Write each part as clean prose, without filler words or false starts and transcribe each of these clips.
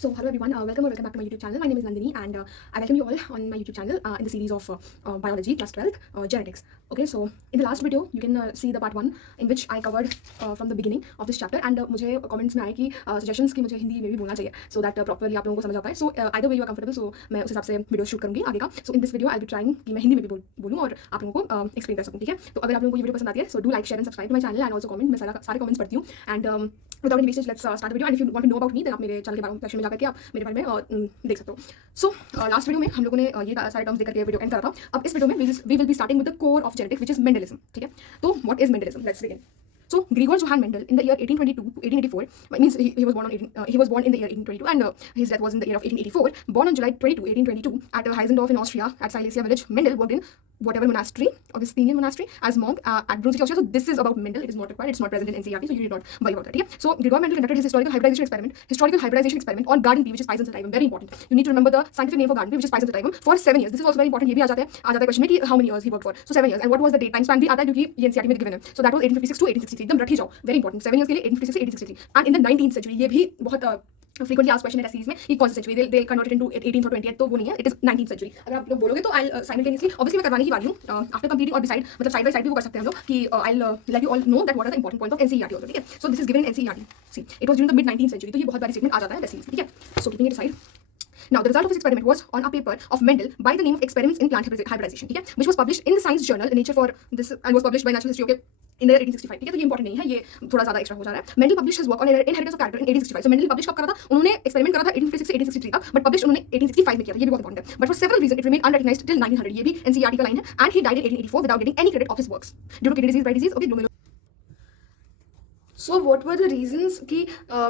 So hello everyone, welcome back to my YouTube channel. My name is Nandini and I welcome you all on my YouTube channel in the series of biology class 12 genetics. Okay, so in the last video you can see the part 1 in which I covered from the beginning of this chapter and मुझे comments में आए कि suggestions कि मुझे हिंदी में भी बोलना चाहिए so that properly आप लोगों को समझ आता है. So either way you are comfortable, so मैं उस हिसाब से वीडियो शूट करूँगी आगे का. So in this video I'll be trying कि मैं हिंदी में भी बोलूँ और आप लोगों को एक्सप्लेन कर सकूँ. ठीक है, तो अगर आप लोगों को ये वीडियो पसंद आती है so do like, share and subscribe to my channel and also comment. मैं सारे comments पढ़ती हूँ and without any wastage let's start the video. And if you want to know about me then आप मेरे channel के section में जाकर के आप मेरे बारे में देख सकते हो. सो लास्ट वीडियो में हम लोगों ने ये सारे टर्म्स देकर के वीडियो एंड करा था. अब इस वीडियो में we will be starting with the core of genetics which is Mendelism. ठीक है, तो what is Mendelism? Let's begin. So Gregor Johann Mendel in the year 1822 to 1884 means he was born in the year 1822 and his death was in the year of 1884. Born on July 22, 1822 at Heisendorf in Austria at Silesia village, Mendel worked in whatever monastery, Augustinian monastery, as monk at Brunn City, Austria. So this is about Mendel. It is not required. It's not present in NCERT, so you need not worry about that. Yeah. So Gregor Mendel conducted his historical hybridization experiment on garden pea, which is Pisum sativum. Very important. You need to remember the scientific name for garden pea, which is Pisum sativum, for 7 years. This is also very important. ये भी आ जाता है question में कि how many years he worked for. So 7 years. And what was the date time span? भी आता है क्योंकि ये NCERT में given है. So that was 1856 to 1863. एकदम रट ही जाओ. Very important. 7 years के लिए 1856 से 1863. And in the 19th century, ये भी बहुत frequently asked question है सीरीज में कि कौन सी century they'll convert it into 18th or 20th. तो वो नहीं है, it is 19th century. अगर आप लोग बोलोगे तो I'll simultaneously obviously मैं करवाने ही वाली हूँ after completing और beside मतलब side by side भी वो कर सकते हैं हम लोग कि I'll let you all know that what are the important points of NCERT also. ठीक है, so this is given in NCERT. See, it was during the mid 19th century. तो ये बहुत बारी statement आ जाता है सीरीज में. ठीक है, so keeping it aside. Now, the result of his experiment was on a paper of Mendel by the name of Experiments in Plant Hybridization, ठीक है, which was published in the Science Journal Nature for this and was published by Natural History, okay, in the year 1865. ठीक है, तो ये important नहीं है, ये थोड़ा ज़्यादा एक्स्ट्रा हो जा रहा है. Mendel published his work on inheritance of character in 1865. So Mendel publish कब करा था? उन्होंने एक्सपेरिमेंट करा था 1856 से 1863 तक, but published उन्होंने 1865 में किया था. ये भी बहुत इंपॉर्टेंट है. But for several reasons it remained unrecognized till 1900. ये भी NCERT का लाइन है. And he died in 1884 without getting any credit of his works due to kidney disease, right disease, okay, glomerular. So what were the reasons कि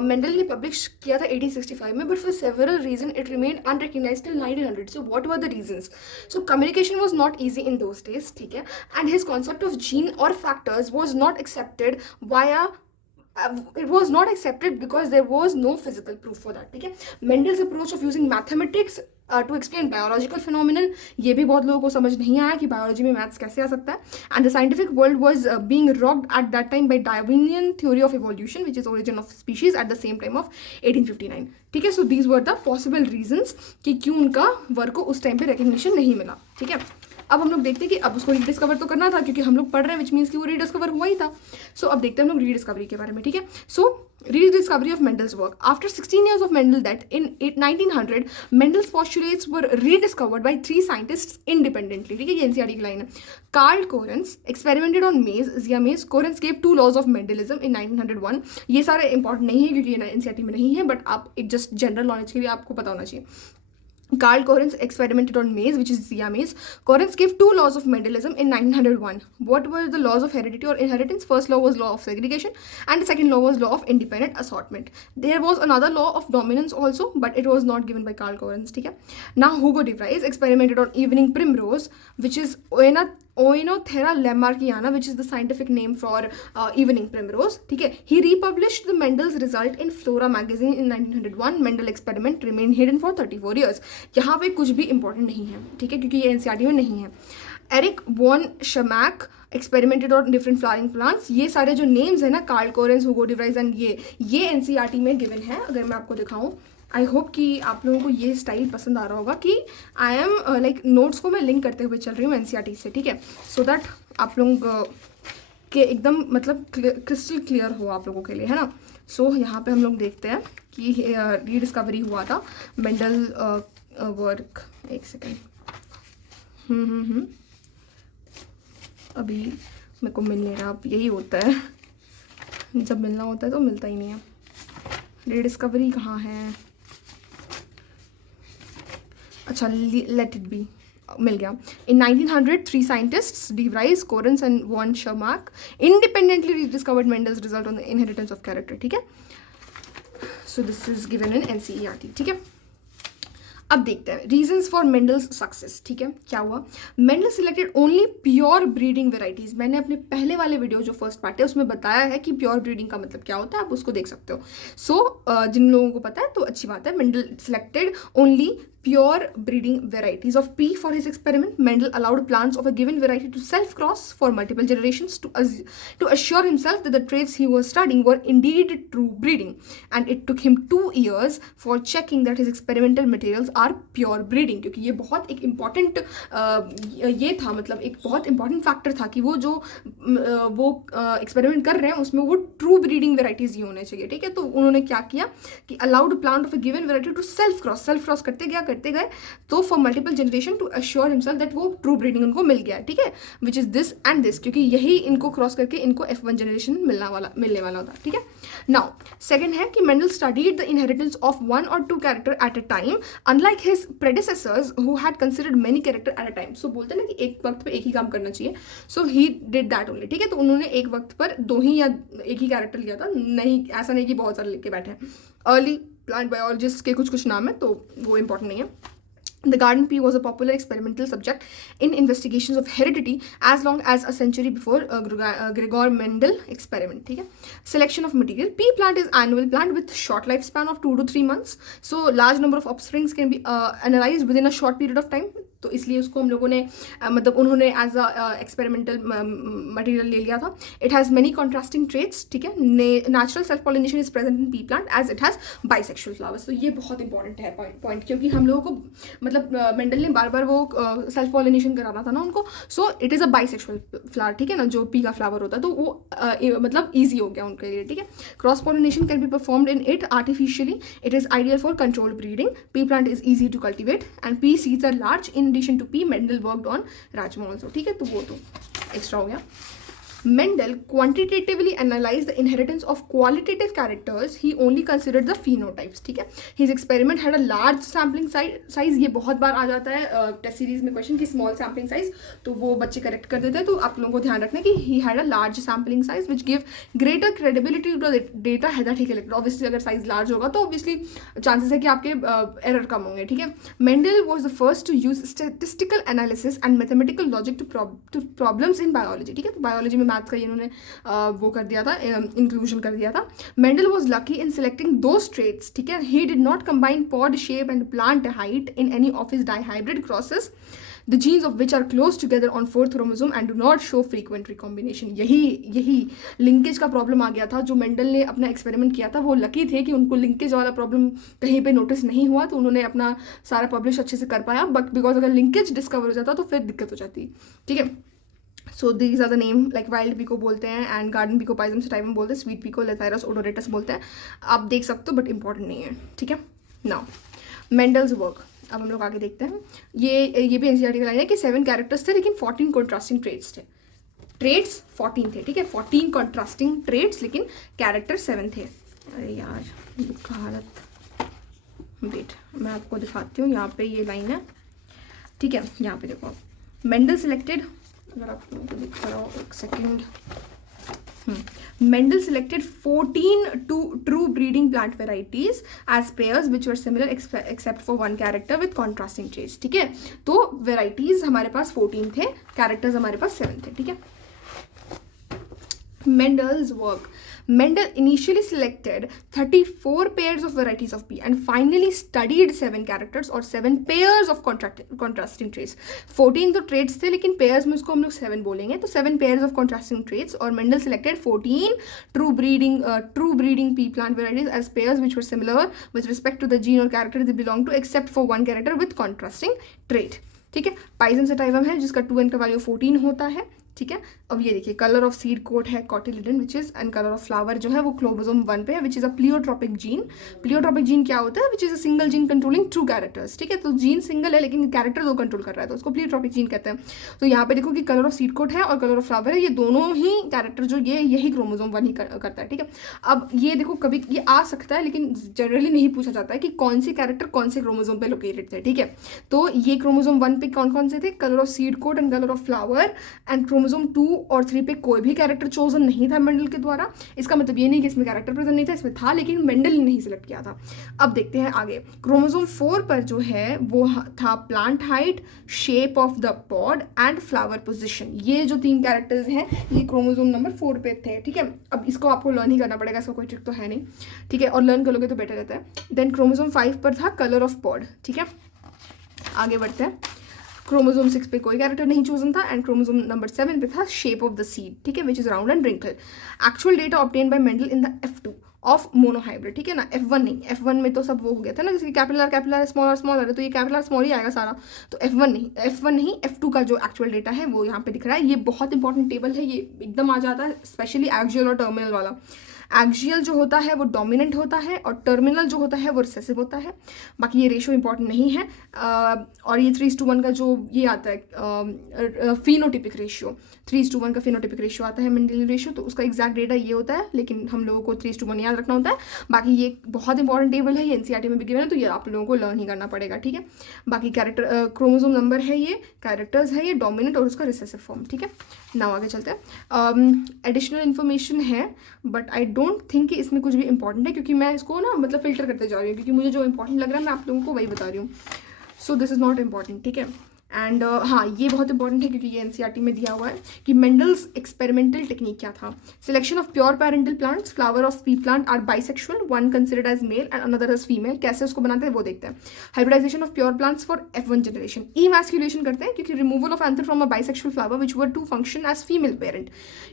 Mendel ने publish किया था 1865 में, but for several reasons it remained unrecognized till 1900. So what were the reasons? So communication was not easy in those days, ठीक है, and his concept of gene or factors was not accepted via it was not accepted because there was no physical proof for that. ठीक है, Mendel's approach of using mathematics to explain biological phenomenon, ये भी बहुत लोगों को समझ नहीं आया कि बायोलॉजी में मैथ्स कैसे आ सकता है. And the scientific world was being rocked at that time by Darwinian theory of evolution, which is origin of species, at the same time of 1859. ठीक है, so these were the possible reasons कि क्यों उनका work को उस time पे recognition नहीं मिला. ठीक है, अब हम लोग देखते हैं कि अब उसको रीडिस्कवर तो करना था क्योंकि हम लोग पढ़ रहे हैं, विच मीन्स कि वो रीडिस्कवर हुआ ही था. सो अब देखते हैं हम लोग रीडिस्कवरी के बारे में. ठीक है, सो rediscovery of Mendel's work. After 16 years of Mendel death in 1900, Mendel's postulates were rediscovered by 3 scientists independently. ठीक है, ये NCERT की लाइन है. Carl Correns experimented on maize, Zea mays. Correns gave 2 laws of Mendelism in 1901. ये सारे important नहीं है क्योंकि ये NCERT में नहीं है, बट आप एक जस्ट जनरल नॉलेज के लिए आपको पता होना चाहिए. Carl Correns experimented on maize, which is Zea mays. Correns gave 2 laws of Mendelism in 1901. What were the laws of heredity or inheritance? First law was law of segregation, and the second law was law of independent assortment. There was another law of dominance also, but it was not given by Carl Correns. ठीक है. Now Hugo de Vries experimented on evening primrose, which is Oenothera lamarckiana, which is the scientific name for evening primrose. ठीक है. He republished the Mendel's result in Flora magazine in 1901. Mendel experiment remained hidden for 34 years. यहाँ पे कुछ भी important नहीं है. ठीक है, क्योंकि ये NCERT में नहीं है. Erich von Tschermak experimented on different flowering plants. ये सारे जो नेम्स है ना, Carl Correns, Hugo de Vries and ये NCERT में गिवन है. अगर मैं आपको दिखाऊं, आई होप कि आप लोगों को ये स्टाइल पसंद आ रहा होगा कि आई एम लाइक नोट्स को मैं लिंक करते हुए चल रही हूँ NCERT से. ठीक है, सो दैट आप लोग के एकदम मतलब क्रिस्टल क्लियर हो आप लोगों के लिए, है ना. सो यहाँ पे हम लोग देखते हैं कि रीडिस्कवरी हुआ था मेंडल वर्क. एक सेकेंड. अभी मेरे को मिल नहीं रहा. अब यही होता है, जब मिलना होता है तो मिलता ही नहीं है. रीडिस्कवरी कहाँ है? अच्छा, लेट इट बी. मिल गया. In 1900, 3 scientists, de Vries, Correns and von Schirmack, independently rediscovered Mendel's result on the inheritance of character. ठीक है, so this is given in NCERT. ठीक है, अब देखते हैं रीजंस फॉर मेंडल्स सक्सेस. ठीक है, क्या हुआ? Mendel selected only pure breeding varieties. मैंने अपने पहले वाले वीडियो जो फर्स्ट पार्ट है उसमें बताया है कि प्योर ब्रीडिंग का मतलब क्या होता है, आप उसको देख सकते हो. सो जिन लोगों को पता है तो अच्छी बात है. Mendel selected only pure breeding varieties of pea for his experiment. Mendel allowed plants of a given variety to self-cross for multiple generations to assure himself that the traits he was studying were indeed true breeding. And it took him 2 years for checking that his experimental materials are pure breeding. क्योंकि ये बहुत एक important ये था, मतलब एक बहुत important factor था कि वो जो वो experiment कर रहे हैं उसमें वो true breeding varieties ही होने चाहिए, ठीक है. तो उन्होंने क्या किया कि allowed plant of a given variety to self cross करते गए तो for multiple generation to assure himself that वो ट्रू ब्रीडिंग उनको मिल गया है, ठीक है, which is this and this, क्योंकि यही इनको क्रॉस करके इनको F1 जनरेशन मिलने वाला होता है, ठीक है. नाउ सेकंड है कि Mendel studied the inheritance of 1 or 2 character at a time unlike his predecessors who had considered many character at a time. So बोलते हैं ना कि एक वक्त पर एक ही काम करना चाहिए. सो ही डिड दैट ओनली, ठीक है. तो उन्होंने एक वक्त पर 2 ही या एक ही कैरेक्टर लिया था, नहीं ऐसा नहीं कि बहुत सारे लेके बैठे हैं. अर्ली प्लांट बायोलॉजिस्ट के कुछ नाम है तो वो इंपॉर्टेंट नहीं है. The garden pea was a popular experimental subject in investigations of heredity as long as a century before Gregor Mendel experiment. ठीक है. Selection of material. Pea plant is annual plant with short lifespan of 2 to 3 months. So large number of offsprings can be analyzed within a short period of time. तो इसलिए उसको हम लोगों ने मतलब उन्होंने एज अ एक्सपेरिमेंटल मटेरियल ले लिया था. It has many contrasting traits, ठीक है. Natural self pollination is present in pea plant as it has bisexual flowers. तो ये बहुत इंपॉर्टेंट है पॉइंट, क्योंकि हम लोगों को मतलब मेंडल ने बार बार वो सेल्फ पॉलिनेशन कराना था ना उनको. So it is a bisexual flower, ठीक है ना, जो पी का फ्लावर होता है. तो वो मतलब ईजी हो गया उनके लिए, ठीक है. Cross pollination can be performed in it artificially. It is ideal for control breeding. Pea plant is easy to cultivate and pea seeds are large. In addition to pea, Mendel worked on rajma also, ठीक है. तो वो तो extra हो गया. Mendel quantitatively analyzed the inheritance of qualitative characters. He only considered the phenotypes, ठीक है. His experiment had a large sampling size. ये बहुत बार आ जाता है टेस्ट सीरीज में क्वेश्चन कि स्मॉल सैम्पलिंग साइज, तो वो बच्चे करेक्ट कर देते हैं. तो आप लोगों को ध्यान रखना कि he had a large sampling size which give greater credibility to the data that he collected. Obviously अगर साइज लार्ज होगा तो obviously चांसेस है कि आपके एरर कम होंगे, ठीक है. Mendel was the first to use statistical analysis and mathematical logic to problems in biology, ठीक है. तो बायोलॉजी में मैथ्स का ये इन्होंने वो कर दिया था, इंक्लूजन कर दिया था. Mendel was lucky in selecting those traits, ठीक है. He did not combine pod shape and plant height in any of his dihybrid crosses, the genes of which are close together on 4th chromosome and do not show frequent recombination. यही linkage का problem आ गया था. जो Mendel ने अपना experiment किया था वो लकी थे कि उनको लिंकेज वाला प्रॉब्लम कहीं पे नोटिस नहीं हुआ, तो उन्होंने अपना सारा पब्लिश अच्छे से कर पाया. बट बिकॉज अगर लिंकेज डिस्कवर हो जाता तो फिर दिक्कत हो जाती, ठीक है. So these are the name, like wild पीको बोलते हैं एंड गार्डन पीको पाइजम सटाइवम बोलते हैं, स्वीट पीको लेथाइरस ओडोरेटस बोलते हैं. आप देख सकते हो बट इंपॉर्टेंट नहीं है, ठीक है. नाउ मेंडल्स वर्क, अब हम लोग आगे देखते हैं. ये भी एनसीईआरटी का लाइन है कि 7 कैरेक्टर्स थे लेकिन 14 कॉन्ट्रास्टिंग ट्रेट्स थे. ट्रेट्स 14 थे, ठीक है. 14 कॉन्ट्रास्टिंग ट्रेट्स लेकिन कैरेक्टर 7 थे. अरे यार बुक का हालत, वेट मैं आपको दिखाती हूँ. यहाँ पे ये लाइन है, ठीक है. यहाँ पे देखो आप, मेंडल सिलेक्टेड, अगर आप लोगों को दिख रहा हो एक second. Mendel selected 14 true breeding plant varieties as pairs which were similar except for one character with contrasting traits, ठीक है. तो varieties हमारे पास 14 थे, characters हमारे पास 7 थे, ठीक है. Mendel's work. Mendel initially selected 34 pairs of varieties of pea and finally studied 7 characters or 7 pairs of contrasting traits. 14 तो traits थे लेकिन pairs में उसको हम लोग 7 बोलेंगे, तो 7 pairs of contrasting traits. और Mendel selected 14 true breeding pea plant varieties as pairs which were similar with respect to the gene or character they belong to except for one character with contrasting trait, ठीक है. पाइजम sativum है जिसका 2n का value 14 होता है, ठीक है. अब ये देखिए, कलर ऑफ सीड कोट है cotyledon which is, and colour of flower जो है वो क्रोमोसोम 1 पे है which is a pleiotropic gene. Pleiotropic gene क्या होता है? Which is a single gene controlling 2 characters, ठीक है. तो जीन सिंगल है लेकिन कैरेक्टर 2 कंट्रोल कर रहा है, तो उसको प्लियोट्रोपिक जीन कहते हैं. तो यहाँ पे देखो कि कलर ऑफ सीड कोट है और कलर ऑफ फ्लावर है, ये दोनों ही कैरेक्टर जो यही क्रोमोसोम 1 ही करता है, ठीक है. अब ये देखो कभी ये आ सकता है लेकिन जनरली नहीं पूछा जाता है कि कौन से कैरेक्टर कौन से क्रोमोसोम पे लोकेटेड थे, ठीक है. तो ये क्रोमोसोम 1 पे कौन कौन से थे? Colour of seed coat and colour of flower. And chromosome 2 और 3 पे कोई भी कैरेक्टर चोजन नहीं था मेंडल के द्वारा. इसका मतलब ये नहीं कि इसमें कैरेक्टर प्रेजेंट नहीं था, इसमें था लेकिन मेंडल ने नहीं सिलेक्ट किया था. अब देखते हैं आगे. क्रोमोसोम 4 पर जो है वो था plant height, shape of the pod and flower position. ये जो 3 कैरेक्टर्स हैं ये क्रोमोसोम नंबर 4 पे थे, ठीक है. अब इसको आपको लर्न ही करना पड़ेगा, इसका कोई ट्रिक तो है नहीं, ठीक है. और लर्न करोगे तो बेटर रहता है. देन क्रोमोसोम 5 पर था कलर ऑफ पॉड, ठीक है. आगे बढ़ते हैं। क्रोमोसोम 6 पे कोई कैरेक्टर नहीं चूजन था एंड क्रोमोसोम नंबर 7 पे था शेप ऑफ द सीड, ठीक है, which is round and wrinkle. Actual data obtain by Mendel in the F2 of monohybrid, ठीक है ना, F1 नहीं, F1 में तो सब वो हो गया था ना, जैसे कैपिलर कैपिलर स्मॉलर है, तो ये कैपिलर स्मॉल ही आएगा सारा, तो F1 नहीं F2 का जो एक्चुअल डेटा है वो यहाँ पे दिख रहा है। ये बहुत इंपॉर्टेंट टेबल है, ये एकदम आ जाता है, स्पेशली एक्सियल और टर्मिनल वाला। एक्सियल जो होता है वो डोमिनेंट होता है और टर्मिनल जो होता है वो रिसेसिव होता है। बाकी ये रेशो इंपॉर्टेंट नहीं है। और ये 3:1 का जो ये आता है फिनोटिपिक रेशियो, 3:1 का फिनोटिपिक रेशियो आता है मेंडेलियन रेशियो, तो उसका एग्जैक्ट डेटा ये होता है, लेकिन हम लोगों को 3:1 याद रखना होता है। बाकी ये बहुत इंपॉर्टेंट टेबल है, ये एनसीईआरटी में भी गिवन है, तो ये आप लोगों को लर्न ही करना पड़ेगा, ठीक है। बाकी कैरेक्टर क्रोमोसोम नंबर है, ये कैरेक्टर्स है, ये डोमिनेंट और उसका रिसेसिव फॉर्म, ठीक है। नाउ आगे चलते हैं। एडिशनल इन्फॉर्मेशन है बट आई डोंट थिंक कि इसमें कुछ भी इंपॉर्टेंट है, क्योंकि मैं इसको ना मतलब फिल्टर करते जा रही हूँ, क्योंकि मुझे जो इंपॉर्टेंट लग रहा है मैं आप लोगों को वही बता रही हूँ। So this is not important, ठीक है। एंड हाँ, ये बहुत इंपॉर्टेंट है क्योंकि ये एनसीईआरटी में दिया हुआ है कि मेंडल्स एक्सपेरिमेंटल टेक्निक क्या था। Selection of pure parental plants, flower of sweet plant are bisexual, one considered as male and another as female. कैसे उसको बनाते हैं वो देखते हैं। Hybridisation of pure plants for F1 generation. Emasculation करते हैं क्योंकि removal of anther from a bisexual flower which were to function as female parent,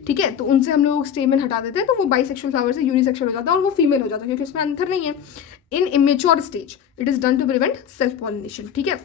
ठीक है, तो उनसे हम लोग स्टेमन हटा देते हैं, तो वो बाइसेक्सुअल फ्लावर से यूनिसेक्सुअल हो जाता है और वो फीमेल हो जाता है क्योंकि उसमें एंथर नहीं है। In immature stage it is done to prevent self pollination, ठीक है।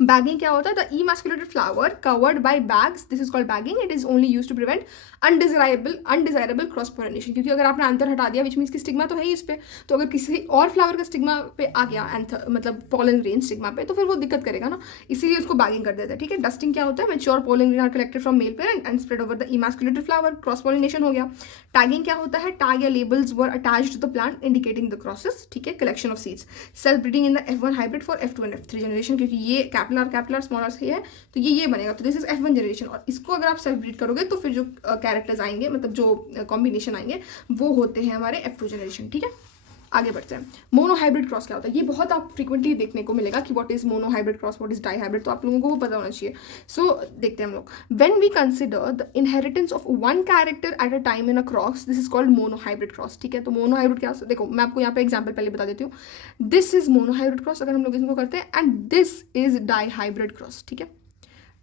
बैगिंग क्या होता है? The emasculated flower covered by bags, this is called bagging, it is only used to prevent undesirable cross pollination. क्योंकि अगर आपने एंथर हटा दिया, विच मीन्स की स्टिग्मा तो है ही इस पे, तो अगर किसी और फ्लावर का स्टिग्मा पे आ गया एंथर मतलब पोलन ग्रेन स्टिग्मा पे, तो फिर वो दिक्कत करेगा ना, इसीलिए उसको बैगिंग कर देते हैं, ठीक है। डस्टिंग क्या होता है? Mature pollen grain are collected from male parent and spread over the emasculated flower, cross pollination हो गया। टैगिंग क्या होता है? टैग या labels were attached to the plant indicating the crosses, ठीक है। Collection of seeds. Self breeding in the F1 hybrid for F2 and F3 generation, क्योंकि ये कैपिलर स्मॉलर से है तो ये बनेगा, तो दिस इज F1 जनरेशन। और इसको अगर आप सेल्फ ब्रीड करोगे तो फिर जो कैरेक्टर्स आएंगे, मतलब जो कॉम्बिनेशन आएंगे, वो होते हैं हमारे F2 जनरेशन, ठीक है। आगे बढ़ते हैं। मोनो हाइब्रिड क्रॉस क्या होता है? ये बहुत आप फ्रीक्वेंटली देखने को मिलेगा कि what is mono hybrid cross, what is di hybrid, तो आप लोगों को वो पता होना चाहिए। सो देखते हैं हम लोग। When we consider the inheritance of one character at a time in a cross, this is called mono hybrid cross, ठीक है। तो मोनो हाइब्रिड क्या, देखो मैं आपको यहाँ पे एग्जाम्पल पहले बता देती हूँ। This is mono hybrid cross अगर हम लोग इसको करते हैं, and this is di hybrid cross, ठीक है।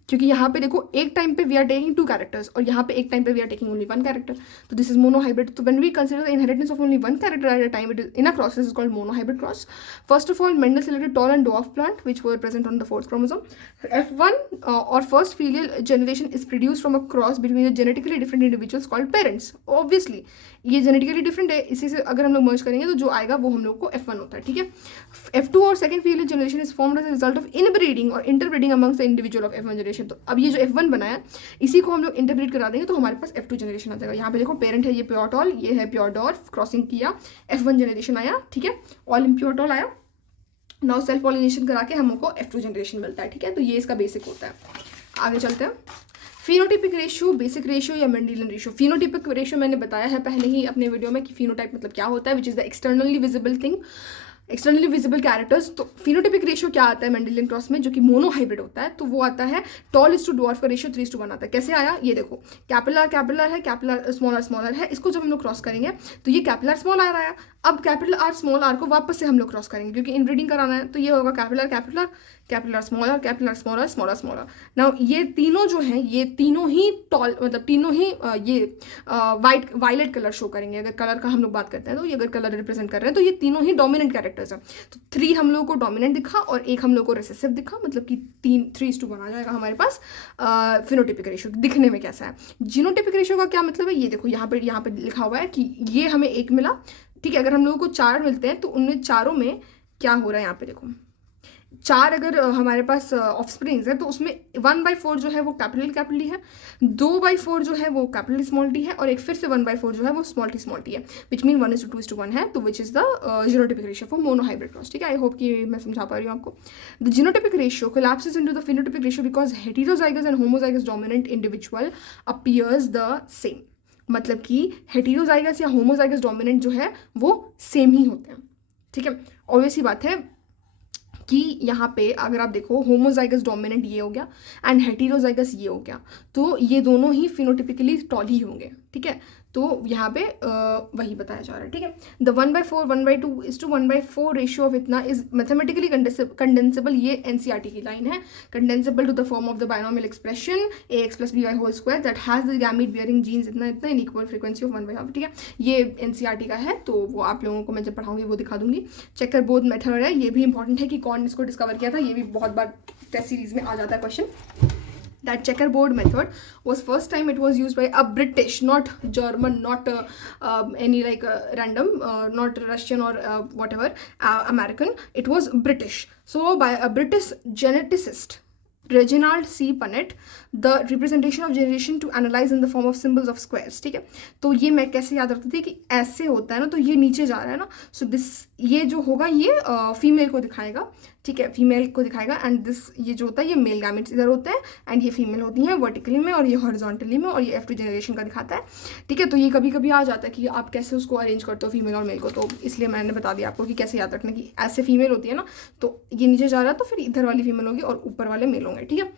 क्योंकि यहाँ पे देखो एक टाइम पे वी आर टेकिंग 2 कैरेक्टर्स और यहाँ पे एक टाइम पे we are taking only 1 character, तो दिस इज मोनो हाइब्रिड। तो when we consider the inheritance of only 1 character at a time, it is in a cross, is called mono hybrid cross. First of all, Mendel selected tall and dwarf plant which were present on the 4th chromosome. F1 or first filial generation is produced from a cross between the genetically different individuals called parents. Obviously ये genetically different है, इसी से अगर हम लोग मर्ज करेंगे तो जो आएगा वो हम लोग को F1 होता है, ठीक है। F2 और second filial generation is formed as a result of inbreeding और interbreeding amongst the individual of F1 generation. तो अब ये जो F1 बनाया इसी को हम लोग इंटरब्रीड करा देंगे तो हमारे पास F2 जनरेशन आ जाएगा। यहाँ पे देखो पेरेंट है ये प्योर टॉल, ये है प्योर डॉर्फ, क्रॉसिंग किया, F1 जनरेशन आया, ठीक है। ऑल इम्प्योर टॉल आया, नाउ सेल्फ पॉलिनेशन करा के हमको F2 जनरेशन मिलता है, ठीक है। तो ये इसका बेसिक होता है। आगे चलते हैं। फिनोटिपिक रेशियो, बेसिक रेशियो या मेंडेलियन रेशियो। फिनोटिपिक रेशियो मैंने बताया है पहले ही अपने वीडियो में कि फिनोटाइप मतलब क्या होता है, which is the externally visible thing, externally visible characters. तो फिनोटिपिक रेशियो क्या आता है मेंडेलियन क्रॉस में, जो कि मोनो हाइब्रिड होता है, तो वो आता है टॉल इज टू डॉर्फ का रेशियो 3:1 आता है। कैसे आया ये देखो, कैपिलर है, कैपिलर स्मॉलर है, इसको जब हम लोग क्रॉस करेंगे तो ये कैपिलर स्मॉल आर आया। अब कैपिटल आर स्मॉल आर को वापस से हम लोग क्रॉस करेंगे क्योंकि इनब्रीडिंग कराना है, तो ये होगा कैपिलर स्मॉलर। नाउ ये तीनों जो हैं ये तीनों ही टॉल मतलब तीनों ही ये वायलेट कलर शो करेंगे। अगर कलर का हम लोग बात करते हैं तो ये अगर कलर रिप्रेजेंट कर रहे हैं तो ये तीनों ही डोमिनेंट कैरेक्टर्स हैं। तो 3 हम लोग को डोमिनेंट दिखा और 1 हम लोग को रिसेसिव दिखा, मतलब कि 3:1 आ जाएगा हमारे पास। फिनोटिपिक रेशियो दिखने में कैसा है। जीनोटिपिक रेशियो का क्या मतलब है, ये देखो यहाँ पे लिखा हुआ है कि ये हमें 1 मिला, ठीक है। अगर हम लोगों को 4 मिलते हैं तो उनमें चारों में क्या हो रहा है, यहाँ पे देखो 4 अगर हमारे पास ऑफस्प्रिंग्स है तो उसमें 1/4 जो है वो कैपिटल डी है, 2/4 जो है वो कैपिटल स्मॉल डी है, और एक फिर से 1/4 जो है वो स्मॉल टी है, विच मीन 1:2:1 है, तो which is the genotypic ratio for mono hybrid cross, ठीक है। आई होप कि मैं समझा पा रही हूँ आपको। The genotypic ratio collapses into the phenotypic ratio because heterozygous and homozygous dominant individual appears the same, मतलब कि हेटेरोजाइगस या होमोजाइगस डोमिनेंट जो है वो सेम ही होते हैं, ठीक है। ऑब्वियस ही बात है कि यहाँ पे अगर आप देखो होमोजाइगस डोमिनेंट ये हो गया एंड हेटेरोजाइगस ये हो गया, तो ये दोनों ही फिनोटिपिकली टॉल ही होंगे, ठीक है। तो यहाँ पे वही बताया जा रहा है, ठीक है। The 1/4 1/2 is to 1/4 ratio of इतना इज मैथमेटिकली कंडेंसेबल, ये एनसीईआरटी की लाइन है, condensable to the form of the binomial expression ax plus by whole square that has the gamete bearing genes इतना इतना इन इक्वल फ्रीक्वेंसी ऑफ 1/2, ठीक है। ये NCERT का है, तो वो आप लोगों को मैं जब पढ़ाऊंगी वो दिखा दूंगी। चेकर बोर्ड मेथड है, ये भी इंपॉर्टेंट है कि कौन इसको डिस्कवर किया था, ये भी बहुत बार टेस्ट सीरीज में आ जाता है question. That checkerboard method was first time it was used by a British, not German, not any like random, not Russian or whatever, American. It was British. So by a British geneticist, Reginald C. Punnett, the representation of generation to analyze in the form of symbols of squares, ठीक है। तो ये मैं कैसे याद रखती थी कि ऐसे होता है ना, तो ये नीचे जा रहा है ना, सो दिस ये जो होगा ये फीमेल को दिखाएगा, ठीक है, फीमेल को दिखाएगा, एंड दिस ये जो होता है ये मेल गैमेट्स इधर होते हैं, एंड ये फीमेल होती हैं वर्टिकली में और ये हॉरिजॉन्टली में, और ये F2 जनरेशन का दिखाता है, ठीक है। तो ये कभी कभी आ जाता है कि आप कैसे उसको अरेंज करते हो फीमेल और मेल को, तो इसलिए मैंने बता दिया आपको कि कैसे याद रखना कि ऐसे फीमेल होती है ना, तो ये नीचे जा रहा है तो फिर इधर वाली फीमेल होगी और ऊपर वाले मेल होंगे, ठीक है।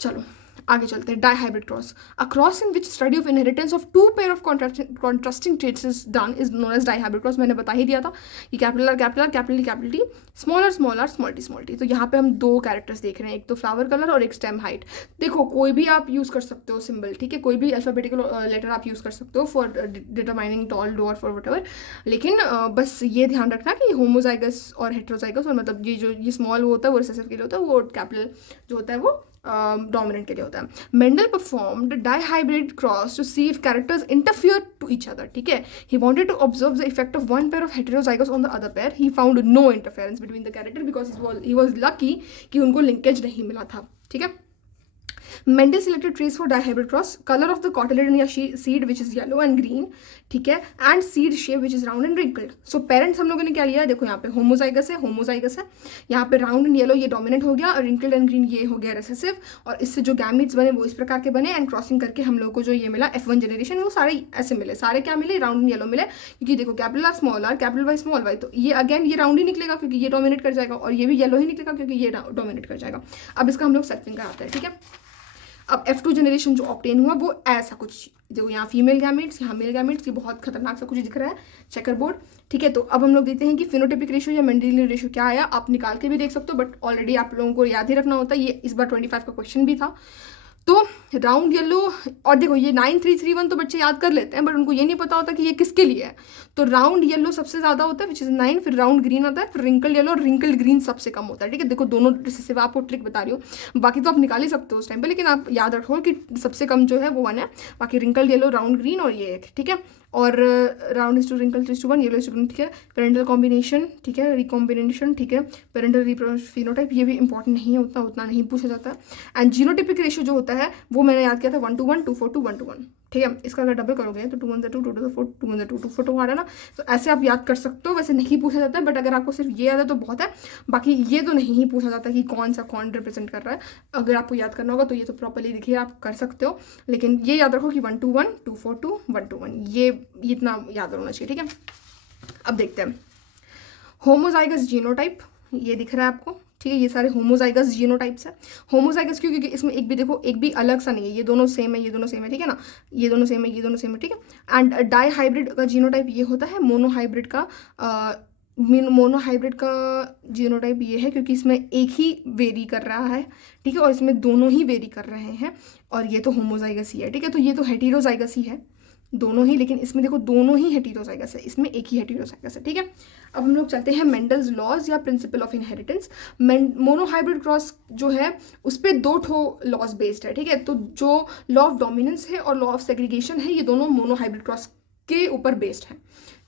चलो आगे चलते हैं। Dihybrid cross, a cross in which study of inheritance of two pair of contrasting traits is done is known as dihybrid cross. मैंने बता ही दिया था कि capital R capital R, capital capital T, small R small T small T. तो यहाँ पे हम दो कैरेक्टर्स देख रहे हैं, एक तो फ्लावर कलर और एक स्टेम हाइट। देखो कोई भी आप यूज़ कर सकते हो सिंबल, ठीक है, कोई भी अल्फाबेटिकल लेटर आप यूज़ कर सकते हो for determining tall dwarf for whatever, लेकिन बस ये ध्यान रखना कि होमोजाइगस और हेट्रोजाइगस, और मतलब ये जो ये स्मॉल वो होता है वो रिसेसिव के लिए होता है, वो कैपिटल जो होता है वो डोमिनेंट के लिए होता है। Mendel performed dihybrid cross to see if characters interfere to each other, ठीक है। He wanted to observe the effect of one pair of heterozygous on the other pair. He found no interference between the character because he was lucky कि उनको linkage नहीं मिला था, ठीक है। Mendel selected traits for dihybrid cross, color of the cotyledon या seed which is yellow and green, ठीक है, and seed shape which is round and wrinkled. So parents हम लोगों ने क्या लिया है, देखो यहाँ पे होमोजाइगस है, यहाँ पे राउंड एंड येलो ये डोमिनेंट हो गया, और रिंकल्ड एंड ग्रीन ये हो गया रिसेसिव, और इससे जो गैमेट्स बने वो इस प्रकार के बने, एंड क्रॉसिंग करके हम लोग को जो ये मिला F1 जनरेशन, वो सारे ऐसे मिले, सारे क्या मिले, राउंड एंड येलो मिले, क्योंकि देखो capital R capital Y small Y, तो ये अगेन ये राउंड ही निकलेगा क्योंकि ये डोमिनेट कर जाएगा, और ये भी येलो ही निकलेगा क्योंकि ये डोमिनेट कर जाएगा। अब इसका हम लोग सेल्फिंग कराते हैं, ठीक है। अब F2 जनरेशन जो ऑब्टेन हुआ वो ऐसा कुछ, देखो यहाँ फीमेल गैमेट्स, यहाँ मेल गैमेट्स, ये बहुत खतरनाक सा कुछ दिख रहा है चेकर बोर्ड, ठीक है। तो अब हम लोग देखते हैं कि फिनोटिपिक रेशियो या मेंडेलियन रेशियो क्या आया। आप निकाल के भी देख सकते हो, बट ऑलरेडी आप लोगों को याद ही रखना होता है, ये इस बार 25 का क्वेश्चन भी था। तो राउंड येलो, और देखो ये 9331 तो बच्चे याद कर लेते हैं, बट उनको ये नहीं पता होता कि ये किसके लिए है। तो राउंड येलो सबसे ज़्यादा होता है विच इज़ 9, फिर राउंड ग्रीन आता है, फिर रिंकल्ड येलो और रिंकल्ड ग्रीन सबसे कम होता है, ठीक है। देखो दोनों सिर्फ आपको ट्रिक बता रही हो, बाकी तो आप निकाल ही सकते हो उस टाइम पे, लेकिन आप याद रखो कि सबसे कम जो है वो 1 है, बाकी रिंकल्ड येलो, राउंड ग्रीन और ये एक, ठीक है। और round is to wrinkle is to 1, yellow is to green, ठीक है। पेरेंटल कॉम्बिनेशन, ठीक है, रिकॉम्बिनेशन, ठीक है। पेरेंटल फिनोटाइप ये भी इंपॉर्टेंट नहीं होता, उतना नहीं पूछा जाता है। एंड जीनोटिपिक रेशियो जो होता है वो मैंने याद किया था 1:1, 2:4, 1:1, ठीक है। इसका अगर डबल करोगे तो 2 1 2 2 2 4 2 1 2 2 4 2 आ रहा है ना, तो ऐसे आप याद कर सकते हो। वैसे नहीं पूछा जाता है, बट अगर आपको सिर्फ ये याद है तो बहुत है, बाकी ये तो नहीं ही पूछा जाता कि कौन सा कौन रिप्रेजेंट कर रहा है। अगर आपको याद करना होगा तो ये तो प्रॉपर्ली देखिए आप कर सकते हो, लेकिन ये याद रखो कि 1:1, 2:4 1:1, ये इतना याद होना चाहिए, ठीक है। अब देखते हैं होमोजाइगस जीनोटाइप, ये दिख रहा है आपको, ठीक है। ये सारे होमोजाइगस जीनोटाइप्स है। होमोजाइगस क्यों, क्योंकि इसमें एक भी देखो, एक भी अलग सा नहीं है, ये दोनों सेम है, ये दोनों सेम है, ठीक है ना, ये दोनों सेम है, ये दोनों सेम है, ठीक है। एंड डाइहाइब्रिड का जीनोटाइप ये होता है, मोनोहाइब्रिड का जीनोटाइप ये है क्योंकि इसमें एक ही वेरी कर रहा है, ठीक है, और इसमें दोनों ही वेरी कर रहे हैं, और ये तो होमोजाइगस ही है, ठीक है। तो ये तो हेटेरोजाइगस ही है दोनों ही, लेकिन इसमें देखो दोनों ही हेटेरोजाइगस है, इसमें एक ही हेटेरोजाइगस है, ठीक है। अब हम लोग चलते हैं मेंडल्स लॉज या principle of inheritance. Monohybrid cross जो है उस पर 2 ठो लॉज बेस्ड है, ठीक है। तो जो लॉ ऑफ डोमिनेंस है और लॉ ऑफ सेग्रीगेशन है, ये दोनों मोनोहाइब्रिड क्रॉस के ऊपर बेस्ड है,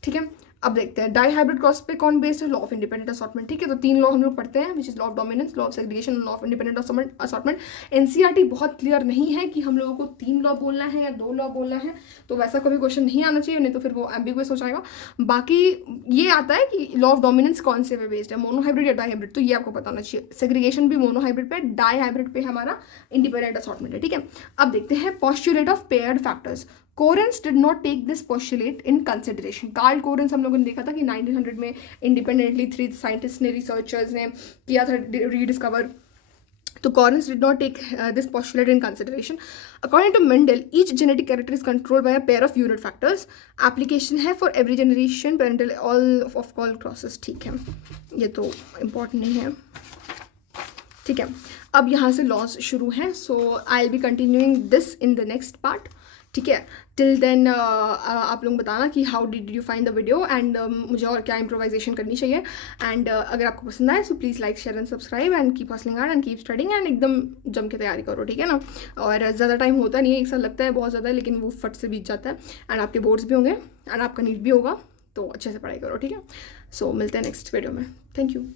ठीक है। अब देखते हैं डाइहाइब्रिड क्रॉस पे कौन बेस्ड है, लॉ ऑफ इंडिपेंडेंट असॉर्टमेंट, ठीक है। तो 3 लॉ हम लोग पढ़ते हैं which is law of dominance, law of segregation, law of independent assortment. NCERT बहुत क्लियर नहीं है कि हम लोगों को 3 लॉ बोलना है या 2 लॉ बोलना है, तो वैसा कभी क्वेश्चन नहीं आना चाहिए, नहीं तो फिर वो एम्बिगुअस हो जाएगा। बाकी ये आता है कि लॉ ऑफ डोमिनेंस कौन से पे बेस्ड है, मोनोहाइब्रिड या डाइहाइब्रिड, तो ये आपको पता होना चाहिए। सेग्रीगेशन भी मोनोहाइब्रिड पे, डाइहाइब्रिड पे हमारा इंडिपेंडेंट असॉर्टमेंट है, ठीक है। अब देखते हैं postulate of paired factors. Correns did not take this postulate in consideration. Carl Correns हम लोगों ने देखा था कि 1900 में इंडिपेंडेंटली 3 साइंटिस्ट ने, रिसर्चर्स ने किया था रीडिस्कवर तो Correns did not take this postulate in consideration. According to Mendel, each genetic character is controlled by a pair of unit factors. Application है for every generation, parental all of all crosses. ठीक है, ये तो important नहीं है. ठीक है, अब यहाँ से लॉज शुरू हैं. So I will be continuing this in the next part. ठीक है, टिल देन आप लोग बताना कि how did you find the video and मुझे और क्या इम्प्रोवाइजेशन करनी चाहिए. एंड अगर आपको पसंद आए so please like share and subscribe and keep hustling hard and keep studying and एकदम जम के तैयारी करो. ठीक है ना. और ज़्यादा टाइम होता नहीं है, एक साल लगता है बहुत ज़्यादा, लेकिन वो फट से बीत जाता है. एंड आपके बोर्ड्स भी होंगे एंड आपका नीट भी होगा, तो अच्छे से पढ़ाई करो. ठीक है, सो मिलते हैं नेक्स्ट वीडियो में. Thank you.